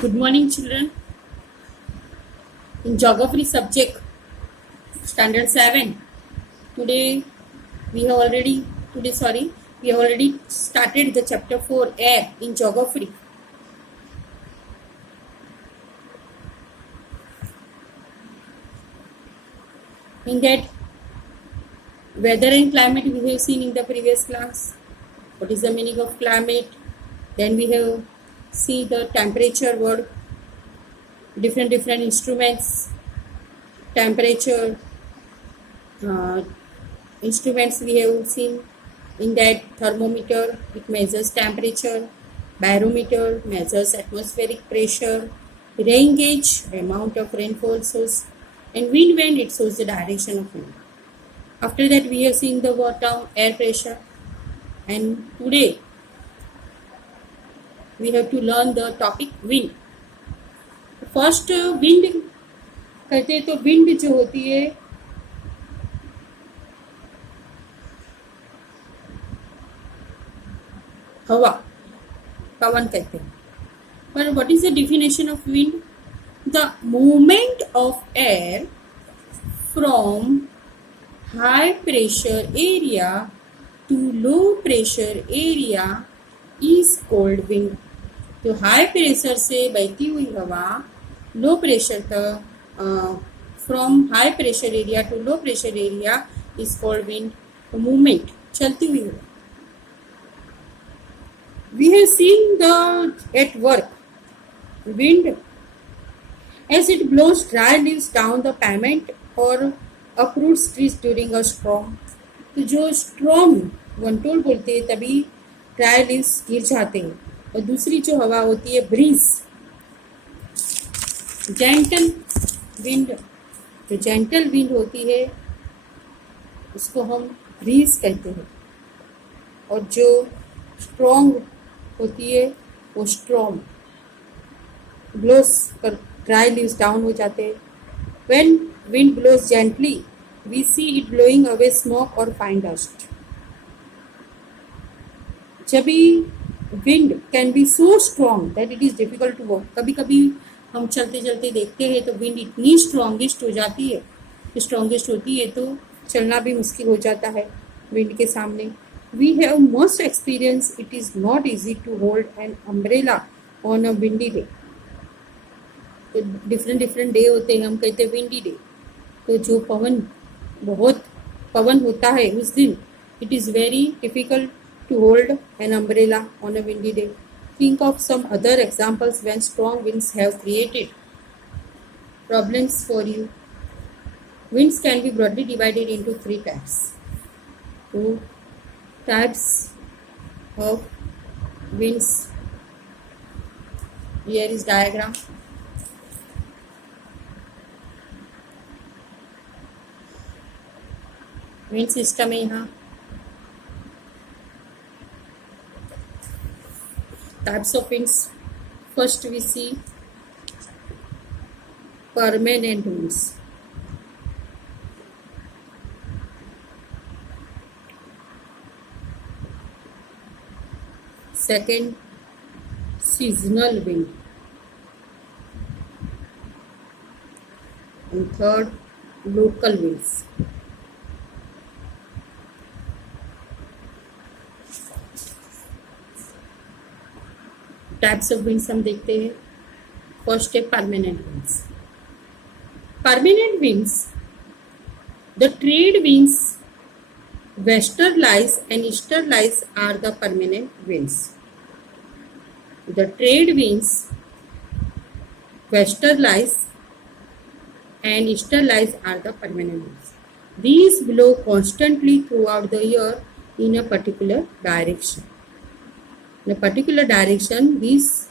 Good morning, children. In geography subject, standard 7. Today we have already we have already started the chapter 4 air in geography. In that, weather and climate we have seen in the previous class. What is the meaning of climate? Then we have seen the temperature word, different instruments, temperature instruments we have seen. In that, thermometer, it measures temperature, barometer measures atmospheric pressure, rain gauge, amount of rainfall source, and wind vane, it shows the direction of wind. After that, we have seen the water, air pressure, and today we have to learn the topic wind. First wind कहते हैं तो wind जो होती है हवा, पवन कहते हैं. पर what is the definition of wind? The movement of air from high pressure area to low pressure area is called wind. तो हाई प्रेशर से बहती हुई हवा लो प्रेशर तक, from high pressure area to low pressure area is called wind. Movement, चलती हुई हवा. We have seen at work wind as it blows dry leaves down the pavement or uproots trees during a storm. तो जो storm वंटोल बोलते हैं तभी dry leaves गिर जाते हैं. और दूसरी जो हवा होती है ब्रीज, जेंटल विंड. जो जेंटल विंड होती है उसको हम ब्रीज कहते हैं. और जो स्ट्रॉन्ग होती है वो स्ट्रॉम, ब्लोस पर ड्राई लीव्स डाउन हो जाते हैं. When wind blows gently we see it blowing away smoke और फाइन डस्ट. जब भी wind can be so strong that it is difficult to walk. कभी कभी हम चलते चलते देखते हैं तो विंड इतनी स्ट्रॉन्गेस्ट हो जाती है, स्ट्रॉन्गेस्ट होती है तो चलना भी मुश्किल हो जाता है विंड के सामने. We have most experience it is not easy to hold an umbrella on a windy day. तो डिफरेंट डे होते हैं, हम कहते हैं विंडी डे. तो जो बहुत पवन होता है उस दिन it is very difficult to hold an umbrella on a windy day. Think of some other examples when strong winds have created problems for you. Winds can be broadly divided into three types. So, types of winds. Here is diagram. Wind system है यहाँ. Types of winds. First we see permanent winds. Second, seasonal wind. And third, local winds. Types of winds हम देखते हैं. First है permanent winds. Permanent winds, the trade winds, westerlies and easterlies are the permanent winds. The trade winds, westerlies and easterlies are the permanent winds. These blow constantly throughout the year in a particular direction. In a particular direction, these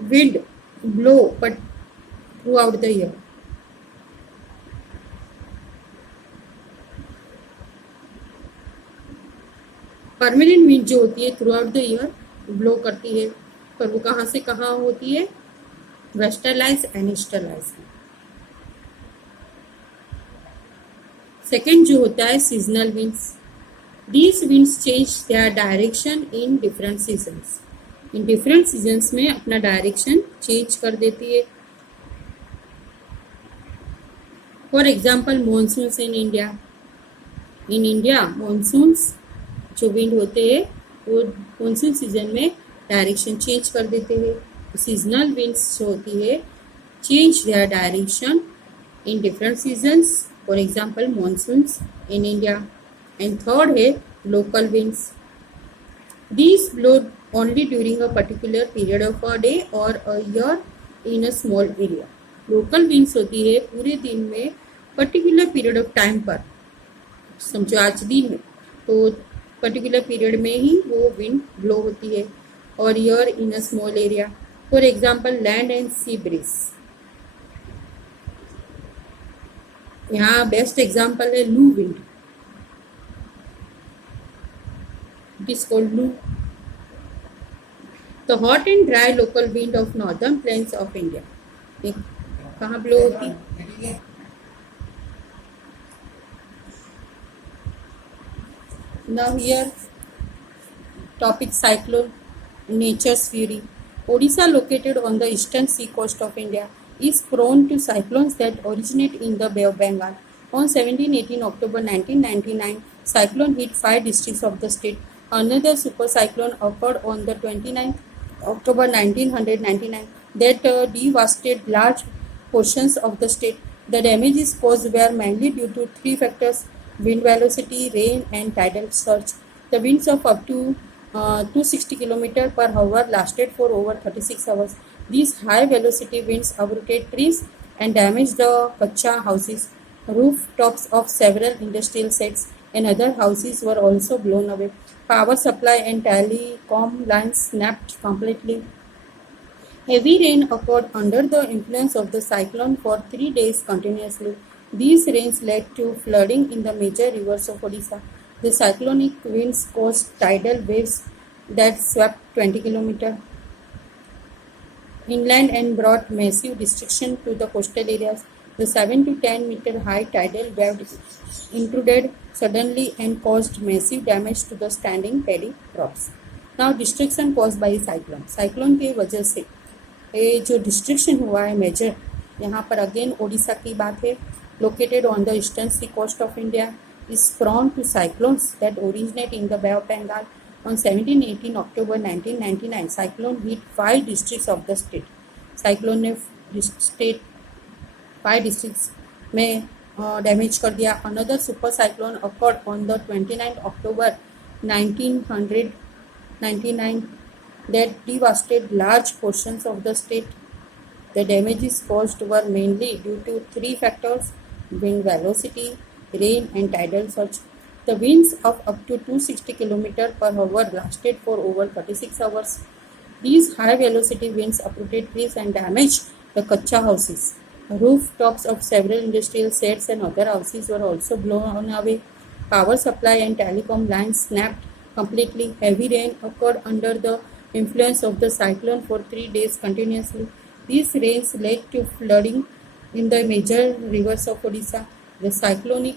wind blow but throughout the year. Permanent wind जो होती है through out the year blow करती है, पर वो कहाँ से कहाँ होती है? वेस्टरलाइज एंड ईस्टरलाइज. सेकेंड जो होता है seasonal winds. These winds change their direction in different seasons. In different seasons में अपना डायरेक्शन चेंज कर देती है. For example monsoons in India. In India monsoons जो विंड होते हैं वो मॉनसून सीजन में डायरेक्शन चेंज कर देते हैं. सीजनल विंड्स जो होती है change their direction in different seasons. For example monsoons in India. And third है local winds. These blow only during a particular period of a day or a year in a small area. Local winds होती है पूरे दिन में particular period of time पर. समझो आज दिन में तो पर्टिकुलर पीरियड में ही वो विंड ब्लो होती है. और year in a small area. For example land and sea breeze. यहाँ बेस्ट एग्जाम्पल है लू wind. It is called Lu. The hot and dry local wind of northern plains of India. कहाँ blow होती? Now here topic cyclone, nature's fury. Odisha, located on the eastern sea coast of India, is prone to cyclones that originate in the Bay of Bengal. On 17-18 October 1999, cyclone hit 5 districts of the state. Another super cyclone occurred on the 29th October 1999 that devastated large portions of the state. The damages caused were mainly due to 3 factors: wind velocity, rain, and tidal surge. The winds of up to 260 km per hour lasted for over 36 hours. These high velocity winds uprooted trees and damaged the kacha houses. Rooftops of several industrial sites and other houses were also blown away. Power supply and telecom lines snapped completely. Heavy rain occurred under the influence of the cyclone for 3 days continuously. These rains led to flooding in the major rivers of Odisha. The cyclonic winds caused tidal waves that swept 20 km inland and brought massive destruction to the coastal areas. The 7 to 10 meter high tidal wave intruded suddenly and caused massive damage to the standing paddy crops. Now destruction caused by cyclone. Cyclone के वजह से ये जो destruction हुआ है major, यहाँ पर again Odisha की बात है. Located on the eastern sea coast of India, is prone to cyclones that originate in the Bay of Bengal. On 17-18 October 1999, cyclone hit 5 districts of the state. Cyclone ने state 5 districts में damage कर दिया. Another super cyclone occurred on the 29 October 1999 that devastated large portions of the state. The damages caused were mainly due to 3 factors: wind velocity, rain, and tidal surge. The winds of up to 260 km per hour lasted for over 36 hours. These high velocity winds uprooted trees and damaged the kacha houses. Rooftops of several industrial sites and other houses were also blown away. Power supply and telecom lines snapped completely. Heavy rain occurred under the influence of the cyclone for 3 days continuously. These rains led to flooding in the major rivers of Odisha. The cyclonic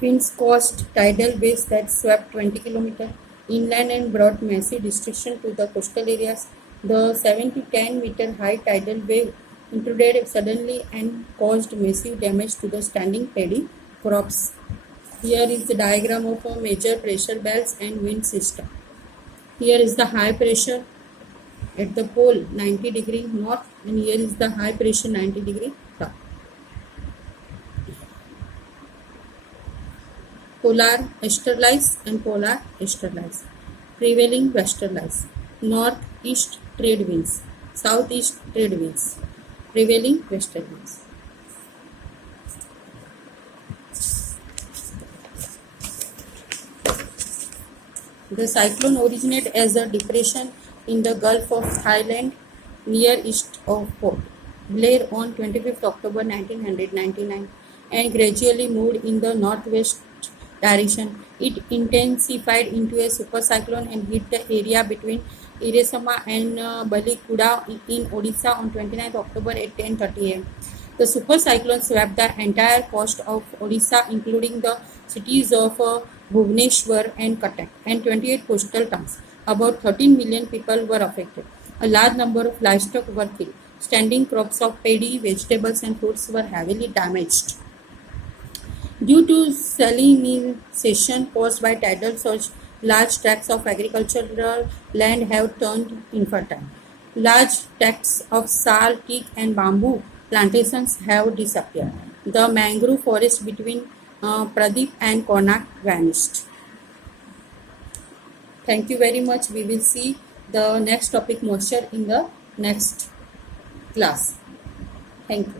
winds caused tidal waves that swept 20 km inland and brought massive destruction to the coastal areas. The 7 to 10 meter high tidal wave intruded suddenly and caused massive damage to the standing paddy crops. Here is the diagram of a major pressure belts and wind system. Here is the high pressure at the pole 90 degree north, and here is the high pressure 90 degree south. Polar easterlies and polar easterlies. Prevailing westerlies. Northeast trade winds. Southeast trade winds. Prevailing western winds. The cyclone originated as a depression in the Gulf of Thailand near east of Port Blair on 25th October 1999 and gradually moved in the northwest direction. It intensified into a supercyclone and hit the area between Iresama and Balikuda in Odisha on 29th October at 10:30 am. The supercyclone swept the entire coast of Odisha, including the cities of Bhubaneswar and Cuttack, and 28 coastal towns. About 13 million people were affected. A large number of livestock were killed. Standing crops of paddy, vegetables, and fruits were heavily damaged. Due to salinization caused by tidal surge, large tracts of agricultural land have turned infertile. Large tracts of sal, teak, and bamboo plantations have disappeared. The mangrove forest between Pradeep and Konark vanished. Thank you very much. We will see the next topic, moisture, in the next class. Thank you.